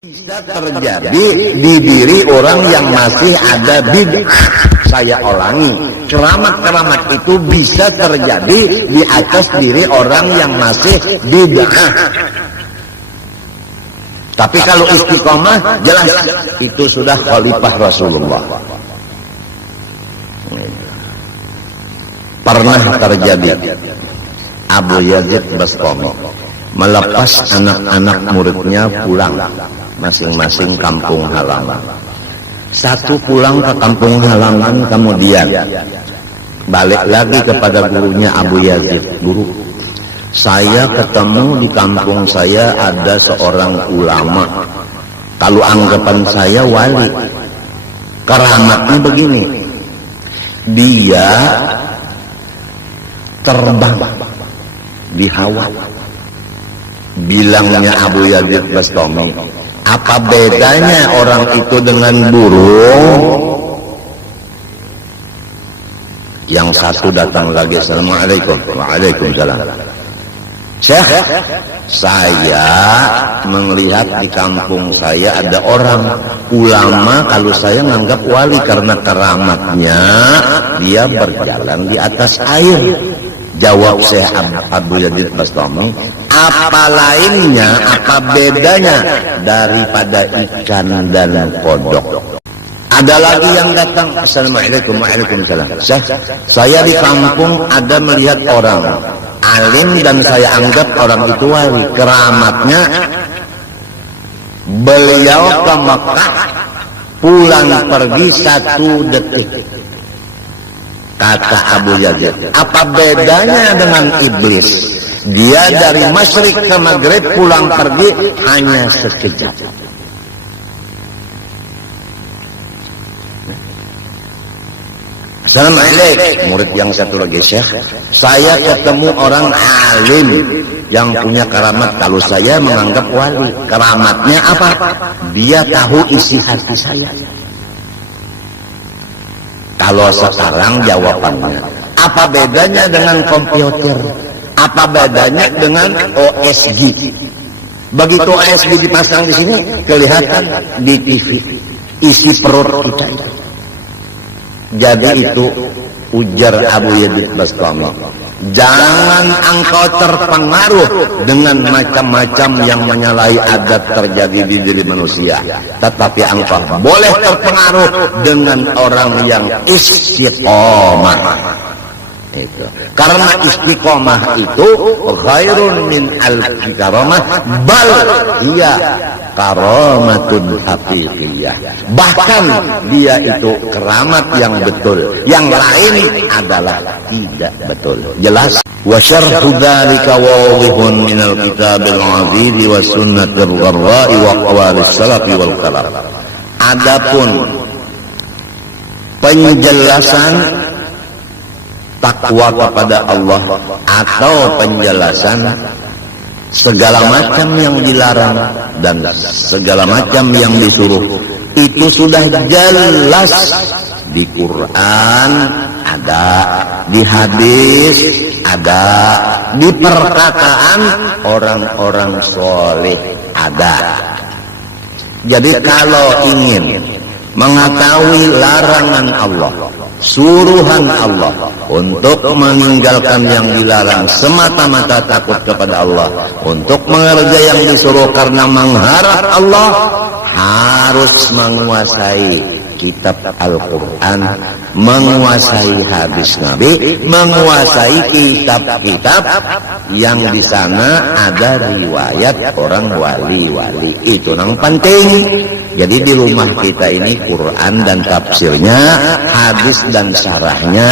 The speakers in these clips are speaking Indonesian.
Bisa terjadi di diri orang yang masih ada bid'ah. Saya ulangi, keramat-keramat itu bisa terjadi di atas diri orang yang masih bid'ah. Tapi kalau istiqomah, jelas itu sudah khalifah Rasulullah. Pernah terjadi Abu Yazid Bastami melepas anak-anak muridnya pulang masing-masing kampung halaman. Satu pulang ke kampung halaman, kemudian balik lagi kepada gurunya Abu Yazid. Guru, saya ketemu di kampung saya ada seorang ulama. Kalau anggapan saya wali, keramatnya begini, dia terbang di hawa. Bilangnya Abu Yazid Bastami, apa bedanya orang itu dengan burung? Yang satu datang lagi, assalamualaikum. Waalaikumsalam. Syekh, saya melihat di kampung saya ada orang ulama, kalau saya menganggap wali karena keramatnya dia berjalan di atas air. Jawab Syekh Abu Yazid Bastami, apa lainnya, apa bedanya daripada ikan dan kodok? Ada lagi yang datang, assalamualaikum. Waalaikumsalam. Syekh, saya di kampung ada melihat orang alim dan saya anggap orang itu wali. Keramatnya beliau ke Mekah pulang pergi 1 detik. Kata Abu Yazid, apa bedanya dengan iblis? Dia dari masyrik ke maghrib pulang pergi hanya sekejap. Assalamualaikum. Murid yang satu lagi, Syekh, saya ketemu orang alim yang punya keramat. Kalau saya menganggap wali, keramatnya apa? Dia tahu isi hati saya. Kalau sekarang jawabannya, apa bedanya dengan komputer? Apa bedanya dengan OSG? Begitu OSG dipasang di sini, kelihatan di TV isi perut kita. Jadi itu ujar Abu Yazid Bastami, jangan engkau terpengaruh dengan macam-macam yang menyalahi adat terjadi di diri manusia, tetapi engkau boleh terpengaruh dengan orang yang istiqomah. Itu karena istiqomah itu khairun min alfi karamah, bal iya karamatun haqiqiyah, bahkan dia itu keramat yang betul, yang lain adalah tidak betul. Jelas. Wa syarhu dzalika wadihun min al-kitabil aziz wa sunnatir gharra'i wa qawalis salafi wal kalam. Adapun penjelasan takwa kepada Allah atau penjelasan segala macam yang dilarang dan segala macam yang disuruh, itu sudah jelas di Quran ada, di hadis ada, di perkataan orang-orang soleh ada. Jadi kalau ingin mengetahui larangan Allah, suruhan Allah, untuk meninggalkan yang dilarang semata-mata takut kepada Allah, untuk mengerjakan yang disuruh karena mengharap Allah, harus menguasai kitab Al-Quran, menguasai hadis Nabi, menguasai kitab-kitab yang di sana ada riwayat orang wali-wali. Itu yang penting. Jadi di rumah kita ini Quran dan tafsirnya, hadis dan syarahnya,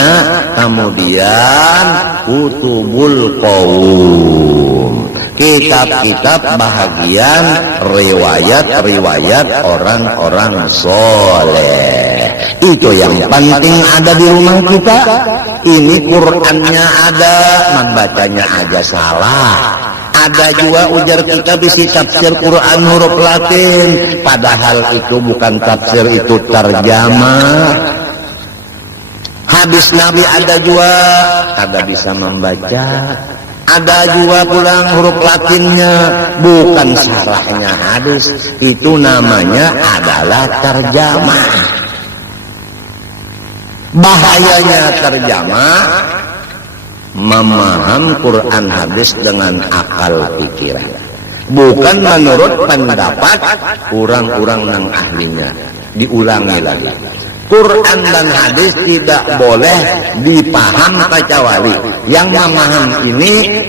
kemudian kutubul qaum, kitab-kitab bahagian riwayat-riwayat orang-orang soleh. Itu yang penting ada di rumah kita. Ini Qurannya ada, membacanya aja salah. Ada juga ujar kita bisi tafsir Quran huruf Latin, padahal itu bukan tafsir, itu terjemah. Hadis Nabi ada juga kagak bisa membaca, Ada juga pulang huruf latinnya, bukan syarahnya hadis. Itu namanya adalah terjemah. Bahayanya terjemah, memaham Quran hadis dengan akal pikiran, bukan menurut pendapat orang-orang yang ahlinya. Diulangi lagi, Quran dan hadis tidak boleh dipaham kecuali yang memaham ini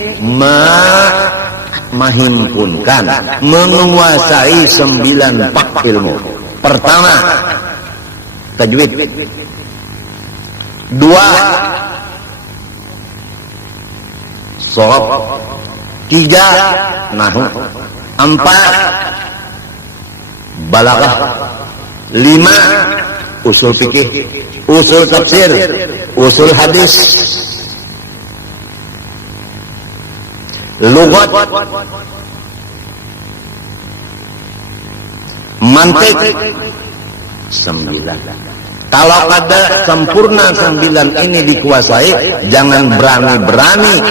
menghimpunkan, menguasai 9 pak ilmu. Pertama, tajwid. 2, shorab. 3, nahwu. 4, balaghah. 5, usul fikih, usul tafsir, usul hadis, lughat, mantik. 9. Kalau ada sempurna 9 ini dikuasai, jangan berani-berani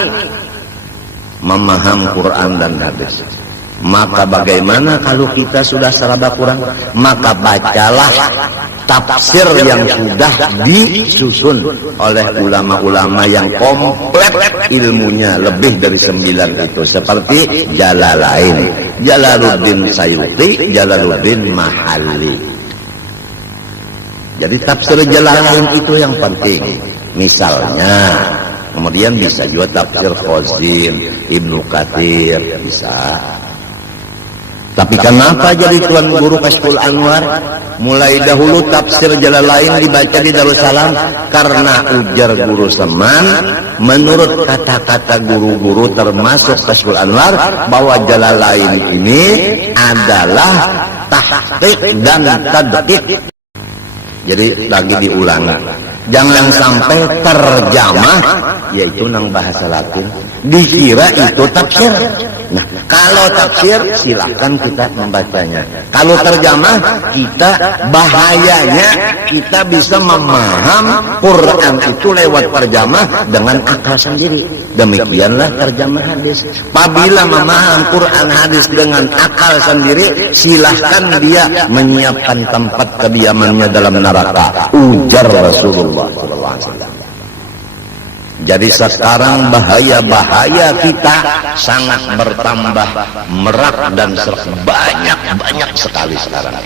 memaham Quran dan hadis. Maka bagaimana kalau kita sudah seraba kurang? Maka bacalah tafsir yang sudah disusun oleh ulama-ulama yang komplit ilmunya, lebih dari 9 itu. Seperti Jalalain, Jalaluddin Sayuti, Jalaluddin Mahalli. Jadi tafsir Jalalain itu yang penting. Misalnya, kemudian bisa juga tafsir Khazin, Ibnu Katsir, bisa. Tapi kenapa jadi tuan guru Kashful Anwar? Mulai dahulu tafsir Jalalain dibaca di Darussalam, karena ujar guru Seman, menurut kata-kata guru-guru termasuk Kashful Anwar, bahwa Jalalain ini adalah tahqiq dan tadqiq. Jadi lagi diulangi, jangan sampai terjemah, yaitu nang bahasa Latin, dikira itu tafsir. Nah, kalau tafsir silakan kita membacanya. Kalau terjemah, kita bahayanya kita bisa memaham Quran itu lewat terjemah dengan akal sendiri. Demikianlah terjemah hadis. Apabila memaham Quran hadis dengan akal sendiri, silahkan dia menyiapkan tempat kediamannya dalam neraka. Ujar Rasulullah SAW. Jadi sekarang bahaya-bahaya kita sangat bertambah merak dan banyak sekali sekarang.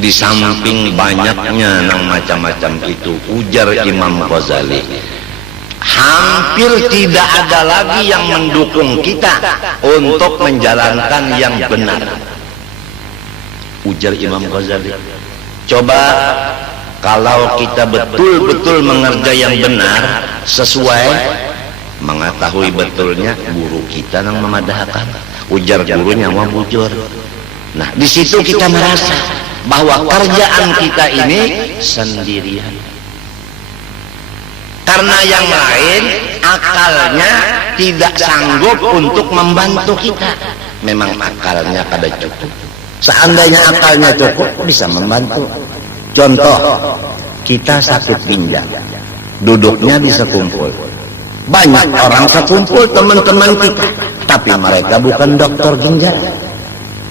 Di samping banyaknya nang macam-macam itu, ujar Imam Ghazali, hampir tidak ada lagi yang mendukung kita untuk menjalankan yang benar. Ujar Imam Ghazali, coba kalau kita betul-betul mengerja yang benar, sesuai mengetahui betulnya, guru kita yang memadahkan. Ujar gurunya mau bujur. Nah, di situ kita merasa bahwa kerjaan kita ini sendirian. Karena yang lain akalnya tidak sanggup untuk membantu kita. Memang akalnya kada cukup. Seandainya akalnya cukup, bisa membantu. Contoh, kita sakit ginjal, duduknya bisa kumpul. Banyak orang sekumpul teman-teman kita, tapi mereka bukan dokter ginjal.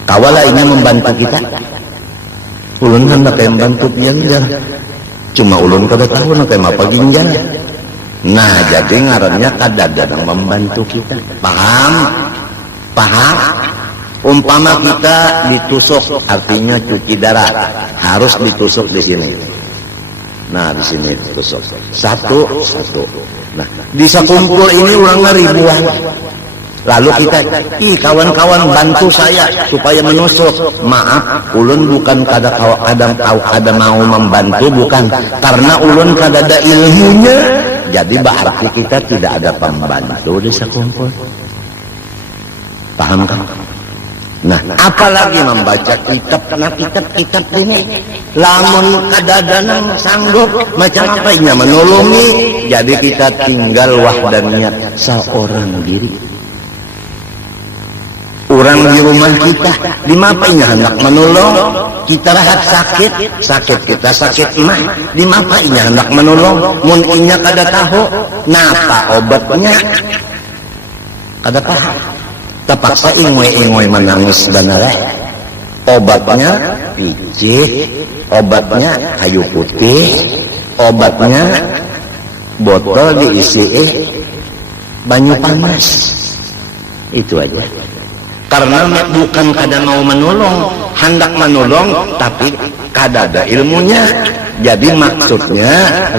Kawala ini membantu kita. Ulun hendak membantu ginjal, cuma ulun kada tahu nak apa ginjal. Nah, jadi ngarannya kadang-kadang membantu kita. Paham? Paham? Umpama kita ditusuk, artinya cuci darah, harus ditusuk di sini. Nah, di sini ditusuk. Satu. Nah, di sekumpul ini orangnya ribuan. Lalu kita, kawan-kawan bantu saya supaya menusuk. Maaf, ulun bukan kada mau membantu, bukan. Karena ulun kada ada ilmunya. Jadi berarti kita tidak ada pembantu di sekumpul. Paham kan? Nah, apalagi membaca kitab, karena kitab ini lamun kadang-kadang sanggup macam apa ini menolongi. Jadi kita tinggal wahdaniyat seorang diri. Orang di rumah kita, di mapainya hendak menolong. Kita rahat sakit, sakit kita sakit mah, di mapainya hendak menolong. Mun inya kada tahu, napa obatnya kada paham. Terpaksa ingoy-ingoy menangis benereh. Obatnya picih, obatnya kayu putih, obatnya botol diisi banyu panas. Itu aja. Karena bukan kada mau menolong, hendak menolong tapi kada ada ilmunya. Jadi maksudnya,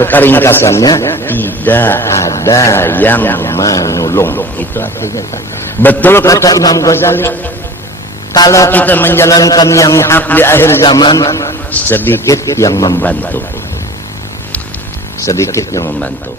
keringkasannya tidak ada yang menolong. Itu artinya. Betul kata Imam Ghazali. Kalau kita menjalankan yang hak di akhir zaman, sedikit yang membantu. Sedikit yang membantu.